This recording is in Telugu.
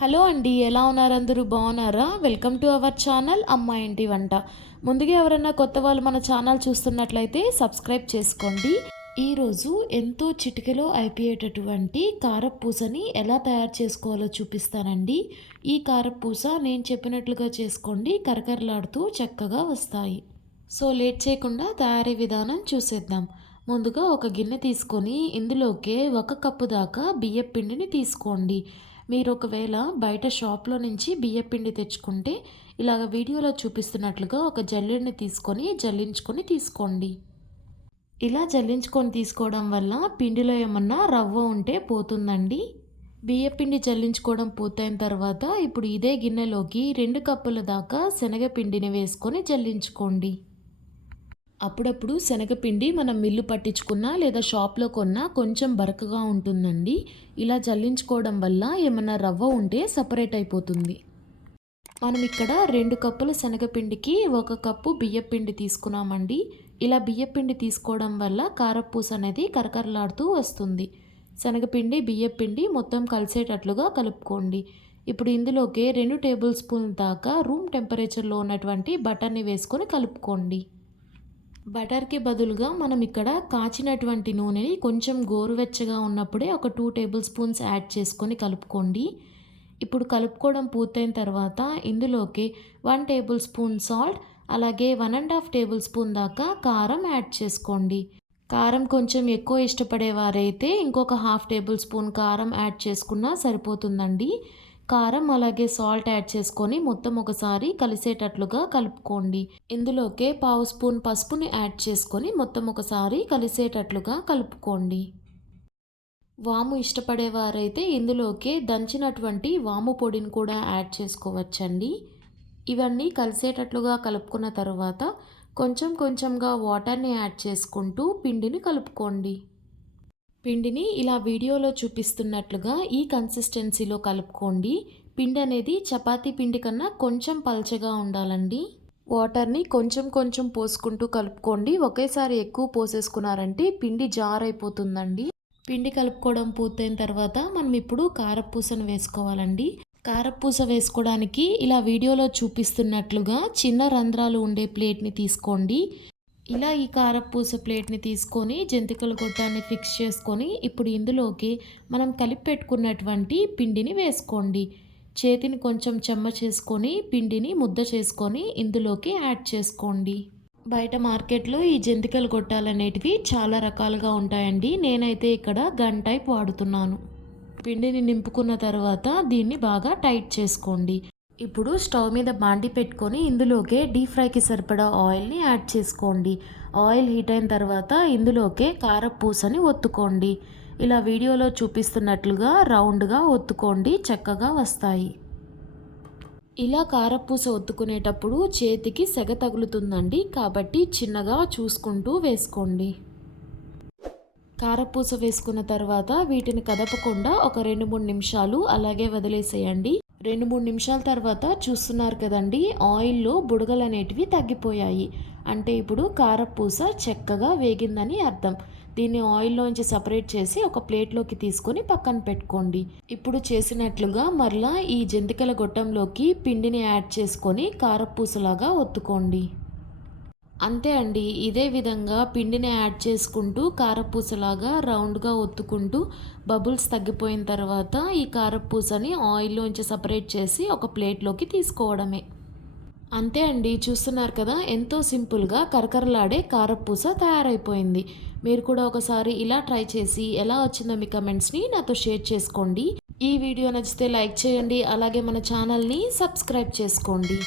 హలో అండి, ఎలా ఉన్నారు? అందరూ బాగున్నారా? వెల్కమ్ టు అవర్ ఛానల్ అమ్మ ఇంటి వంట. ముందుగా ఎవరైనా కొత్త వాళ్ళు మన ఛానల్ చూస్తున్నట్లయితే సబ్స్క్రైబ్ చేసుకోండి. ఈరోజు ఎంతో చిటికెలో అయిపోయేటటువంటి కారపూసని ఎలా తయారు చేసుకోవాలో చూపిస్తానండి. ఈ కారపూస నేను చెప్పినట్లుగా చేసుకోండి, కరకరలాడుతూ చక్కగా వస్తాయి. సో లేట్ చేయకుండా తయారీ విధానం చూసేద్దాం. ముందుగా ఒక గిన్నె తీసుకొని ఇందులోకే 1 కప్పు దాకా బియ్యం పిండిని తీసుకోండి. మీరు ఒకవేళ బయట షాప్లో నుంచి బియ్యపిండి తెచ్చుకుంటే ఇలాగ వీడియోలో చూపిస్తున్నట్లుగా ఒక జల్లెడని తీసుకొని జల్లించుకొని తీసుకోండి. ఇలా జల్లించుకొని తీసుకోవడం వల్ల పిండిలో ఏమన్నా రవ్వ ఉంటే పోతుందండి. బియ్యపిండి జల్లించుకోవడం పూర్తయిన తర్వాత ఇప్పుడు ఇదే గిన్నెలోకి 2 కప్పుల దాకా శనగపిండిని వేసుకొని జల్లించుకోండి. అప్పుడప్పుడు శనగపిండి మనం మిల్లు పట్టించుకున్నా లేదా షాప్లో కొన్నా కొంచెం బరకగా ఉంటుందండి. ఇలా జల్లించుకోవడం వల్ల ఏమన్నా రవ్వ ఉంటే సపరేట్ అయిపోతుంది. మనం ఇక్కడ 2 కప్పుల శనగపిండికి 1 కప్పు బియ్యపిండి తీసుకున్నామండి. ఇలా బియ్యపిండి తీసుకోవడం వల్ల కారపూస అనేది కరకరలాడుతూ వస్తుంది. శనగపిండి బియ్యపిండి మొత్తం కలిసేటట్లుగా కలుపుకోండి. ఇప్పుడు ఇందులోకి 2 టేబుల్ స్పూన్ల దాకా రూమ్ టెంపరేచర్లో ఉన్నటువంటి బటర్ని వేసుకొని కలుపుకోండి. బటర్కి బదులుగా మనం ఇక్కడ కాచినటువంటి నూనెని కొంచెం గోరువెచ్చగా ఉన్నప్పుడే ఒక 2 టేబుల్ స్పూన్స్ యాడ్ చేసుకొని కలుపుకోండి. ఇప్పుడు కలుపుకోవడం పూర్తయిన తర్వాత ఇందులోకి 1 టేబుల్ స్పూన్ సాల్ట్, అలాగే 1.5 టేబుల్ స్పూన్ దాకా కారం యాడ్ చేసుకోండి. కారం కొంచెం ఎక్కువ ఇష్టపడేవారైతే ఇంకొక 1/2 టేబుల్ స్పూన్ కారం యాడ్ చేసుకున్నా సరిపోతుందండి. కారం అలాగే సాల్ట్ యాడ్ చేసుకొని మొత్తం ఒకసారి కలిసేటట్లుగా కలుపుకోండి. ఇందులోకే 1/2 స్పూన్ పసుపుని యాడ్ చేసుకొని మొత్తం ఒకసారి కలిసేటట్లుగా కలుపుకోండి. వాము ఇష్టపడేవారైతే ఇందులోకే దంచినటువంటి వాము పొడిని కూడా యాడ్ చేసుకోవచ్చండి. ఇవన్నీ కలిసేటట్లుగా కలుపుకున్న తర్వాత కొంచెం కొంచెంగా వాటర్ని యాడ్ చేసుకుంటూ పిండిని కలుపుకోండి. పిండిని ఇలా వీడియోలో చూపిస్తున్నట్లుగా ఈ కన్సిస్టెన్సీలో కలుపుకోండి. పిండి అనేది చపాతీ పిండి కన్నా కొంచెం పల్చగా ఉండాలండి. వాటర్ని కొంచెం కొంచెం పోసుకుంటూ కలుపుకోండి. ఒకేసారి ఎక్కువ పోసేసుకున్నారంటే పిండి జారైపోతుందండి. పిండి కలుపుకోవడం పూర్తయిన తర్వాత మనం ఇప్పుడు కారపూసను వేసుకోవాలండి. కారపూస వేసుకోవడానికి ఇలా వీడియోలో చూపిస్తున్నట్లుగా చిన్న రంధ్రాలు ఉండే ప్లేట్ని తీసుకోండి. ఇలా ఈ కారపూస ప్లేట్ని తీసుకొని జంతికల గొట్టాన్ని ఫిక్స్ చేసుకొని ఇప్పుడు ఇందులోకి మనం కలిపి పెట్టుకున్నటువంటి పిండిని వేసుకోండి. చేతిని కొంచెం చెమ్మ చేసుకొని పిండిని ముద్ద చేసుకొని ఇందులోకి యాడ్ చేసుకోండి. బయట మార్కెట్లో ఈ జంతికల గొట్టాలు అనేటివి చాలా రకాలుగా ఉంటాయండి. నేనైతే ఇక్కడ గన్ టైప్ వాడుతున్నాను. పిండిని నింపుకున్న తర్వాత దీన్ని బాగా టైట్ చేసుకోండి. ఇప్పుడు స్టవ్ మీద బాండి పెట్టుకొని ఇందులోకే డీప్ ఫ్రైకి సరిపడా ఆయిల్ని యాడ్ చేసుకోండి. ఆయిల్ హీట్ అయిన తర్వాత ఇందులోకే కారపూసని ఒత్తుకోండి. ఇలా వీడియోలో చూపిస్తున్నట్లుగా రౌండ్గా ఒత్తుకోండి, చక్కగా వస్తాయి. ఇలా కారపూస ఒత్తుకునేటప్పుడు చేతికి సెగ తగులుతుందండి, కాబట్టి చిన్నగా చూసుకుంటూ వేసుకోండి. కారపూస వేసుకున్న తర్వాత వీటిని కదపకుండా ఒక 2-3 నిమిషాలు అలాగే వదిలేసేయండి. 2-3 నిమిషాల తర్వాత చూస్తున్నారు కదండి, ఆయిల్లో బుడగలు అనేటివి తగ్గిపోయాయి. అంటే ఇప్పుడు కారపూస చక్కగా వేగిందని అర్థం. దీన్ని ఆయిల్లోంచి సపరేట్ చేసి ఒక ప్లేట్లోకి తీసుకొని పక్కన పెట్టుకోండి. ఇప్పుడు చేసినట్లుగా మరలా ఈ జంతికల గొట్టంలోకి పిండిని యాడ్ చేసుకొని కారపూసలాగా ఒత్తుకోండి. అంతే అండి, ఇదే విధంగా పిండిని యాడ్ చేసుకుంటూ కారపూసలాగా రౌండ్గా ఒత్తుకుంటూ బబుల్స్ తగ్గిపోయిన తర్వాత ఈ కారపూసని ఆయిల్లోంచి సపరేట్ చేసి ఒక ప్లేట్లోకి తీసుకోవడమే. అంతే అండి, చూస్తున్నారు కదా, ఎంతో సింపుల్గా కరకరలాడే కారపూస తయారైపోయింది. మీరు కూడా ఒకసారి ఇలా ట్రై చేసి ఎలా వచ్చిందో మీ కమెంట్స్ని నాతో షేర్ చేసుకోండి. ఈ వీడియో నచ్చితే లైక్ చేయండి, అలాగే మన ఛానల్ని సబ్స్క్రైబ్ చేసుకోండి.